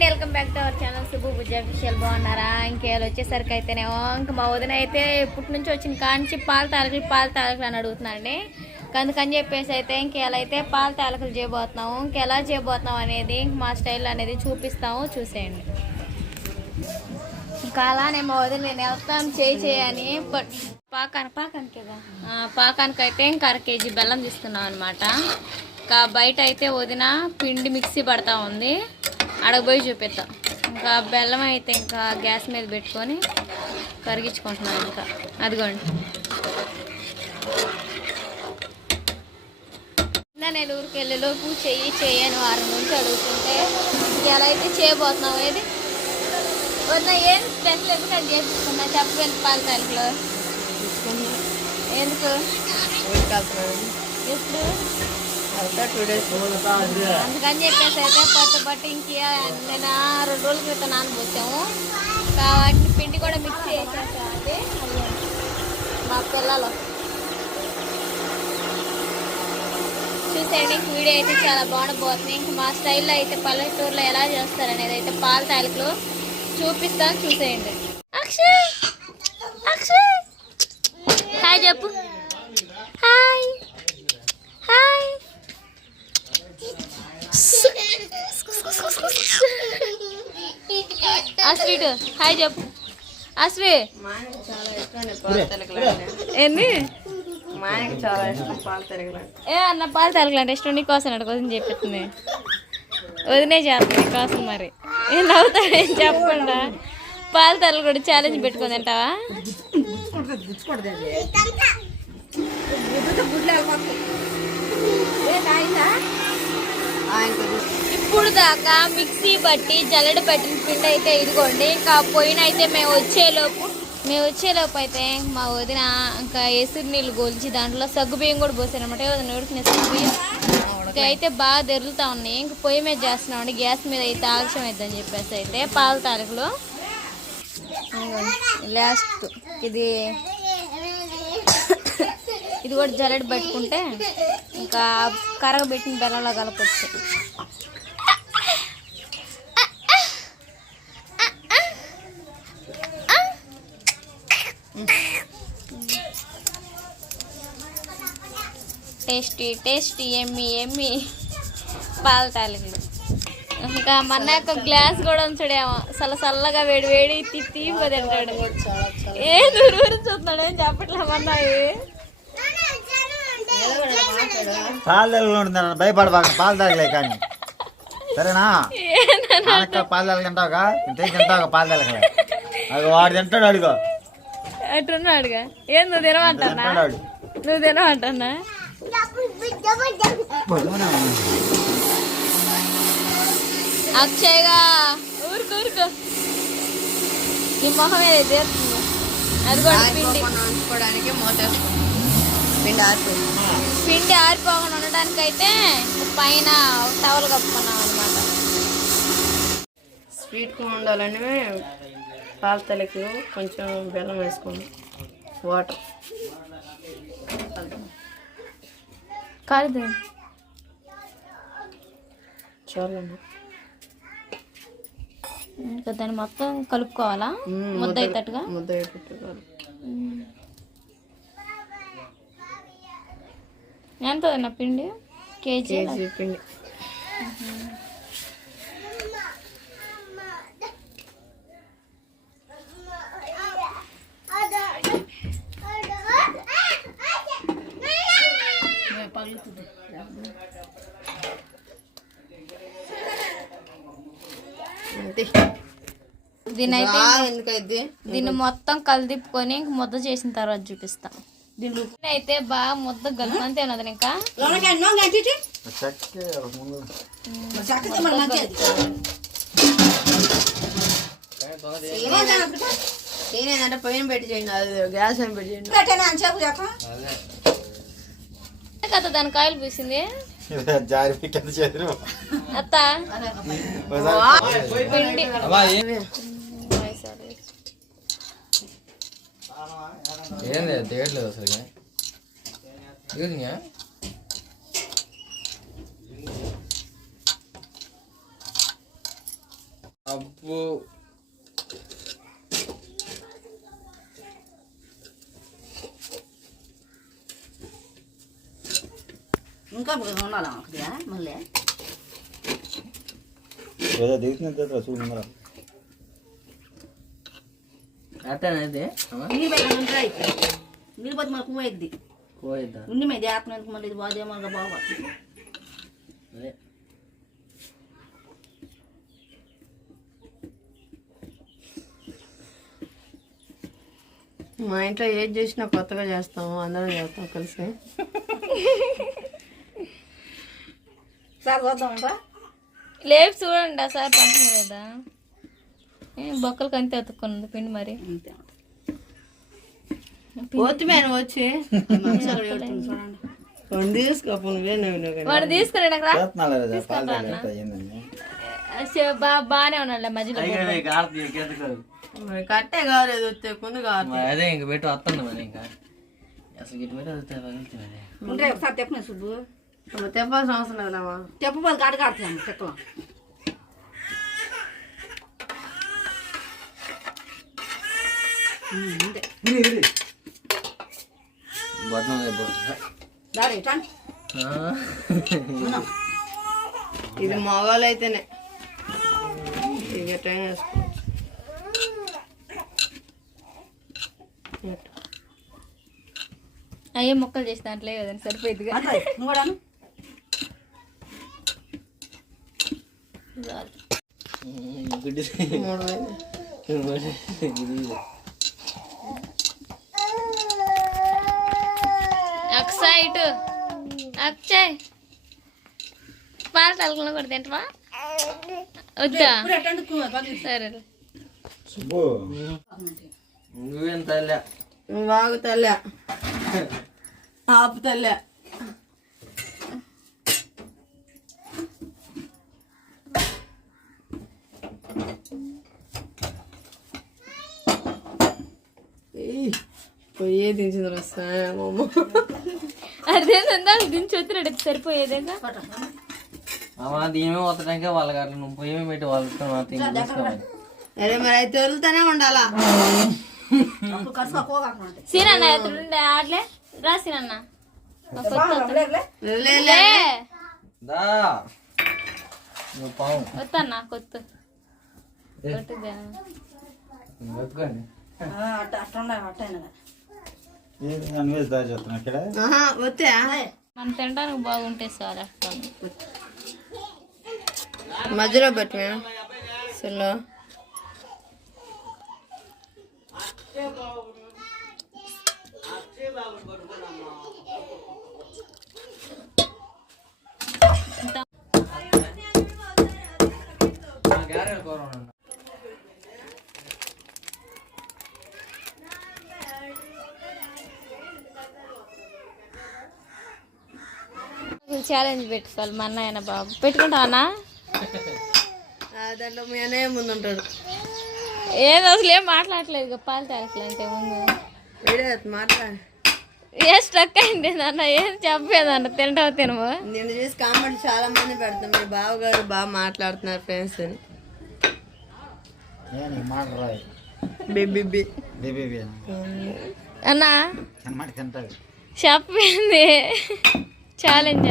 And welcome back to our channel. Subbu Bujja official బాగున్నారా? ఇంకేళ్ళు వచ్చేసరికి అయితేనేమో ఇంకా మా వదిన అయితే ఇప్పటి నుంచి వచ్చిన కాంచి పాల తాలకలు పాల తాలకలు అని అడుగుతున్నాండి అందుకని చెప్పేసి అయితే ఇంకెలా అయితే పాల తాలకులు చేయబోతున్నాము ఇంకెలా చేయబోతున్నాం అనేది మా స్టైల్ అనేది చూపిస్తాము చూసేయండి. ఇంకా అలానే మా వదిన నేను వెళ్తాం చేయి చేయని బట్ పాకానికి కదా? పాకానికి అయితే ఇంకా అర కేజీ బెల్లం తీసుకున్నాం అనమాట ఇంకా బయట అయితే వదిన పిండి మిక్సీ పడతా ఉంది. అడగ పోయి చూపిద్దాం ఇంకా బెల్లం అయితే ఇంకా గ్యాస్ మీద పెట్టుకొని కరిగించుకుంటున్నాను ఇంకా. అదిగోండి. నేను ఊరికి వెళ్ళేలోపు చెయ్యి చెయ్యి అని వారం నుంచి అడుగుతుంటే ఎలా అయితే చేయబోతున్నాం ఏది? వద్ద ఏం స్పెషల్? ఎందుకు అది చేసుకున్నా చెప్పండి పాలకాయలు ఎందుకు? ఎప్పుడు? అందుకని చెప్పేసి అయితే కొత్త బట్టి ఇంక నేను ఆ రెండు రోజుల క్రితం నానబోసాము కాబట్టి పిండి కూడా మిక్స్ చేసేసామండి మా పిల్లలు. చూసేయండి ఇంక వీడియో అయితే చాలా బాగుండబోతుంది. ఇంక మా స్టైల్లో అయితే పల్లెటూరులో ఎలా చేస్తారు అనేది అయితే పాల తాలికలు చూపిస్తాను చూసేయండి. అక్షయ్! అక్షయ్! హాయ్ చెప్పు హాయ్ హాయ్ అస్వీట్ హాయ్ చెప్పు. తెలకలంటే ఏంది? ఏ అన్న పాలు తలకలంటే ఇష్టం అడు కోసం చెప్పిస్తుంది. వదినే చేస్తుంది నీకోసం మరి. ఏం నవ్వుతావు ఏం చెప్పకుండా? పాలు తలలు కూడా ఛాలెంజ్ పెట్టుకుని తింటావా? ఆయనకు ఇప్పుడు దాకా మిక్సీ బట్టి జల్లెడ పెట్టిన పిండి అయితే ఇదిగోండి. ఇంకా పొయ్యిన అయితే మేము వచ్చేలోపు మేము వచ్చేలోపు అయితే మా వదిన ఇంకా ఎసురు నీళ్ళు గోల్చి దాంట్లో సగ్గు బియ్యం కూడా పోసారు అనమాట వదిన ఉడికిన సగ్గు బియ్యం? అయితే బాగా తెరులుతా ఉన్నాయి. ఇంక పొయ్యి మీద చేస్తున్నామండి గ్యాస్ మీద అయితే ఆలస్యం అవుతుందని చెప్పేసి అయితే పాల తాలకులు లాస్ట్ ఇది ఇది కూడా జల్లెడ పెట్టుకుంటే ఇంకా కరగబెట్టిన బెల్లంలో కలపచ్చు. Tasty tasty yummy yummy. పాల తాలికలు ఇంకా మన యొక్క గ్లాస్ కూడా ఉంచుడేమో. చల్ల చల్లగా వేడి వేడి తిత్తి తింటాడు. ఏ నూరు చూస్తున్నాడు ఏం చెప్పట్లే మన్నాయి పాలు ఉంటుంది భయపడబాక పాలు తగలే కానీ. సరేనా? పాలు తగలు తింటావుగా? ఇంతే తింటావుగా పాలు తగలకలే అది వాడు తింటాడు అడుగు. అట్టున్నాడుగా ఏం నువ్వు తినమంటానా. నువ్వు తినమంటానా? అక్షయ్గా. ఊరుకు ఊరుకు నీ మొహం ఏదో అది కూడా పిండి. మూతేస్తాం పిండి ఆరిపోకుండా ఉండడానికి అయితే పైన టవల్ కప్పుకున్నాం అనమాట స్వీట్గా ఉండాలని పాలు తెలకలు కొంచెం బెల్లం వేసుకోండి. వాటర్. కాదు చాలండి ఇంకా దాన్ని మొత్తం కలుపుకోవాలా? ముద్ద అయ్యేటట్టుగా? ముద్ద పెట్టుకోవాలి ఎంత పిండి? కేజీ కేజీ పిండి. దీని అయితే దీన్ని మొత్తం కలిదిప్పుకొని ఇంక ముద్ద చేసిన తర్వాత చూపిస్తా. దీన్ని అయితే బాగా ముద్ద కలుపుకొని ఉన్నది ఇంకా. చెక్కే ముందు. ఏంటంటే పైన పెట్టి చేయండి అది గ్యాస్ అని పెట్టి చేయండి. కదా దాని కాయలు పూసింది? జారి కింద చేతులు. అత్త పిండి ఏంది తేయట్లేదు అసలు ఏంది అబ్బో ఇంకా ఉండాలా మళ్ళీ? ఏదో దిగుతుంది కదా చూడు ముందర అట్టనేది? నీళ్ళు పెట్టాలి నీళ్ళు పోతే మనకు పువ్వు ఎగ్ది పోయిద్దా. ఉండి మీద ఆపినందుకు మళ్ళీ ఇది బాగా మనకు బాగా అదే. మా ఇంట్లో ఏది చేసినా కొత్తగా చేస్తాము అందరం చేస్తాం కలిసి. సార్ చూద్దాం లేపు చూడండి సార్ పంపించ కదా ఏ, బొక్కలు కంతే అతుక్కున్నది పిండి మరి. వచ్చి చూడండి. తీసుకోపు వాడు బా బాగానే ఉన్నాడు మధ్యలో కట్టే కాలేదు కొందు కాదు. అదే ఇంక పెట్టి వస్తుంది మరి ఇంకా. అసలు గిట్టు పెట్టి ఒకసారి తెప్పనే సుబ్బు తెప్పాల్సిన అవసరం వాళ్ళు కాట కాడుతున్నాము చెక్కలో ఇది మగవాళ్ళు అయితేనే. ఇది టైం వేసుకోవచ్చు. అయ్యే మొక్కలు చేసి దాంట్లో కదండి సరిపోయిందిగా గుడ్డి మూడు వేలు. ఇది అక్షయ్ ఇటు అక్షయ్ పాల తలకుండా కూడా తింటవా? వద్దా? సరే. సుబ్బు. నువ్వేం తల్లి? నువ్వు బాగు తల్లే. ఆపు తల్లే. పొయ్యే దించింది వస్తాయమ్మ అదే సందాలు దించి వచ్చినాడు సరిపోయేదేగా అమ్మా వత్తడానికి నువ్వు పెట్టి వాళ్ళతో మాత్రం తీసుకోవాలి అరే మరి అయితే వదులుతూనే ఉండాలా? సీనన్న ఎత్తుండే ఆడలే? రా సీనన్న. లే, లే. లే దా. నువ్వు పావు. వద్దన్న కొత్త. ఏది నన్ను వేసి దారి చేస్తున్నా ఇక్కడ ఆహా, వద్దా మనం తినడానికి బాగుంటే సార్ అట్లా మధ్యలో పెట్టు మేడం సెల్లో గ్యారెల్ ఛాలెంజ్ పెట్టుకోవాలి మా అన్నయ్య బాబు. పెట్టుకుంటావా దాంట్లో మీ అన్నయ్య ముందు ఉంటాడు ఏది అసలు ఏం మాట్లాడలేదు ఇక పాలు తాగట్లే అంటే ముందు. మాట్లాడు ఏ స్ట్రక్ అయింది అన్న ఏం చెప్పేదన్న తింటావు తినవు? నేను చూసి కామెంట్ చాలా మంది పెడతాం మీ బావగారు బాగా మాట్లాడుతున్నారు ఫ్రెండ్స్ అని. అన్న? చెప్పింది. ఛాలెంజ్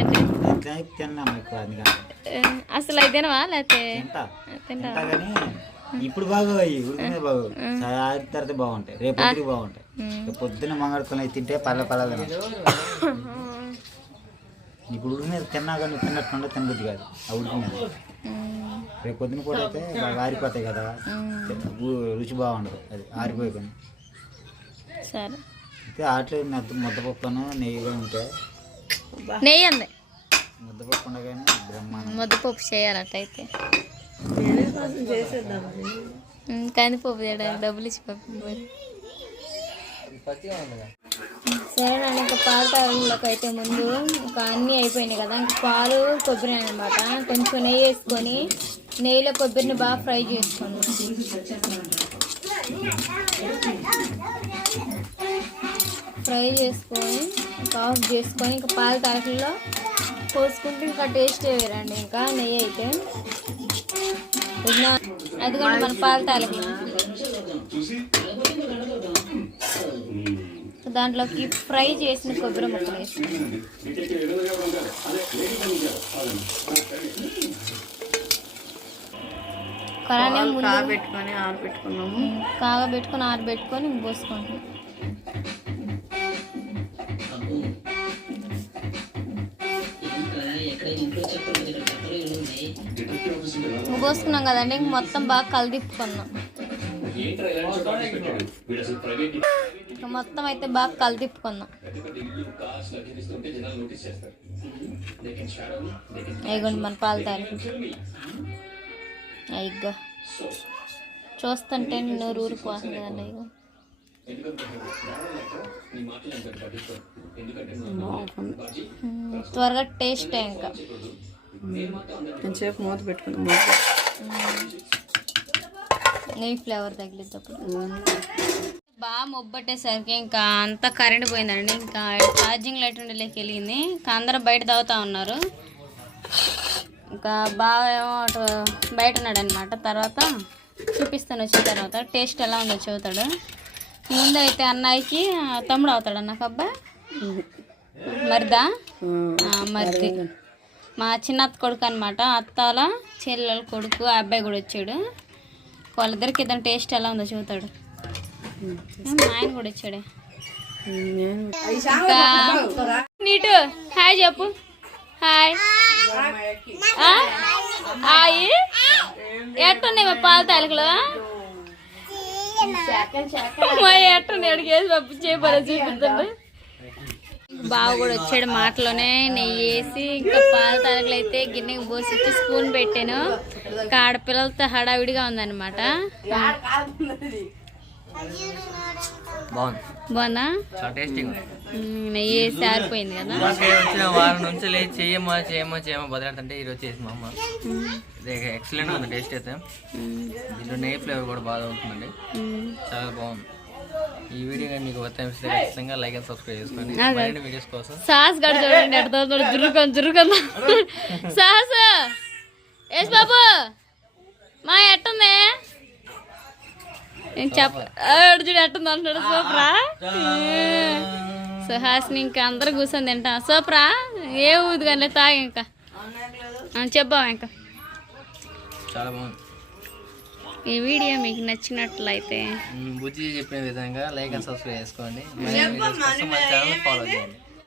ఏ, అసలు అయితే తినవా లేకపోతే తింటా. కానీ ఇప్పుడు బాగా ఉడికినే బాగు తర్వాత బాగుంటాయి. రేపు బాగుంటాయి. పొద్దున్న మంగళతనం అయి తింటే పర్ల పర్లేదు ఇప్పుడు ఉడికిన తిన్నా కానీ తిన్నట్టుండే తినబుద్ది కాదు ఆ ఉడికినది రేపు పొద్దున కూడా అయితే బాగా ఆరిపోతాయి కదా. రుచి బాగుండదు అది ఆరిపోయి కొన్ని సరే. అయితే ఆటలు మెత్త ముద్దపప్పును నెయ్యి కూడా ఉంటే నెయ్యి అంది ముద్దపప్పు చేయాలట్టయితే కందిపప్పు చేయడానికి డబ్బులు ఇచ్చి పంపించారు ఉంది సరేనండి ఇంకా పాలు తాగడంలోకి అయితే ముందు ఇంకా అన్నీ అయిపోయినాయి కదా ఇంకా పాలు కొబ్బరి అనమాట కొంచెం నెయ్యి వేసుకొని నెయ్యిలో కొబ్బరిని బాగా ఫ్రై చేసుకోండి. ఫ్రై చేసుకొని ఇంకా ఆఫ్ చేసుకొని ఇంకా పాల తాకల్లో పోసుకుంటే ఇంకా టేస్ట్ వేరండి. ఇంకా నెయ్యి అయితే. అదిగోండి మన పాల తాలికలు దాంట్లోకి ఫ్రై చేసిన కొబ్బరి ముక్కలు వేసి కాబెట్టుకొని ఆరబెట్టుకున్నాము. కాగబెట్టుకొని ఆరబెట్టుకొని పోసుకుంటాం ఇంక పోసుకున్నాం కదండి ఇంక మొత్తం బాగా కలిదిప్పుకున్నాం. మొత్తం అయితే బాగా కలిదిప్పుకున్నాం. అయిగోండి మన పాలు తారీఖు అయిగ్గా చూస్తుంటే నోరు ఊరిపోతుంది కదండి ఇగో బాగుంది. మ్మ్, త్వరగా టేస్ట్ ఇంకా. కొంచెంసేపు మూత పెట్టుకున్నాం మూత నెయ్యి ఫ్లేవర్ తగిలిద్దప్పుడు. బాగా మొబ్బట్టేసరికి ఇంకా అంతా కరెంట్ పోయిందండి. ఇంకా ఛార్జింగ్ లైట్ ఉండేకి వెళ్ళింది. ఇంకా అందరూ బయట తాగుతా ఉన్నారు. ఇంకా బాగా ఏమో అటు బయట ఉన్నాడు అనమాట తర్వాత చూపిస్తాను వచ్చిన తర్వాత. టేస్ట్ ఎలా ఉందో చెబుతాడు. ముందు అయితే అన్నయ్యకి తమ్ముడు అవుతాడు అబ్బా. మరిదా? మరిది. మా చిన్న అత్త కొడుకు అనమాట అత్తాల చెల్లెల కొడుకు ఆ అబ్బాయి కూడా వచ్చాడు. వాళ్ళిద్దరికి ఇద్దరు టేస్ట్ ఎలా ఉందో చూతాడు మా ఆయన కూడా వచ్చాడే. నీటు హాయ్ చెప్పు. హాయ్? హాయ్. ఎట్టున్నాయి మా పాల తాలికలు? ఎట్టున్నాయి అడిగేసి పంపించే పని బావ కూడా వచ్చాడు మాటలోనే నెయ్యి వేసి ఇంకా పాల తాలకులు అయితే గిన్నెకి పోసి ఇచ్చి స్పూన్ పెట్టాను. ఇంకా ఆడపిల్లలతో హడావిడిగా ఉందన్నమాట. బాగుంది. నెయ్యి వేసి ఆరిపోయింది కదా. మాకే వచ్చిన వారం నుంచి లేచి చేయమ్మా చేయమ్మా చేయమ్మా బదలాడుతుంటే ఈరోజు చేసి మా అమ్మ. ఇది ఎక్సలెంట్ ఉంది టేస్ట్ అయితే. దీంట్లో నెయ్యి ఫ్లేవర్ కూడా బాగా ఉమ్. చాలా బాగుంది. ఈ వీడియో కానీ మీకు వర్తిస్తే ఖచ్చితంగా లైక్ అండ్ సబ్స్క్రైబ్ చేసుకోండి. మరిన్ని వీడియోస్ కోసం సాస్ గడ చూడండి ఎడతా జురుకొని జురుకొని సాస్! ఏస్ బాబు! మా ఎట్టుంది? నేను చెప్ప చూడు ఎట్టుంది అంటాడు సూపరా? సుహాస్ని ఇంకా అందరూ కూర్చొని తింటా. సూపరా ఏ ఊది కానీ తాగి ఇంకా. ఆ, చెప్పావా ఇంకా. చాలా బాగుంది. ఈ వీడియో మీకు నచ్చినట్లయితే బుజ్జి చెప్పిన విధంగా లైక్ అండ్ సబ్స్క్రైబ్ చేసుకోండి. ఫాలో చేయండి.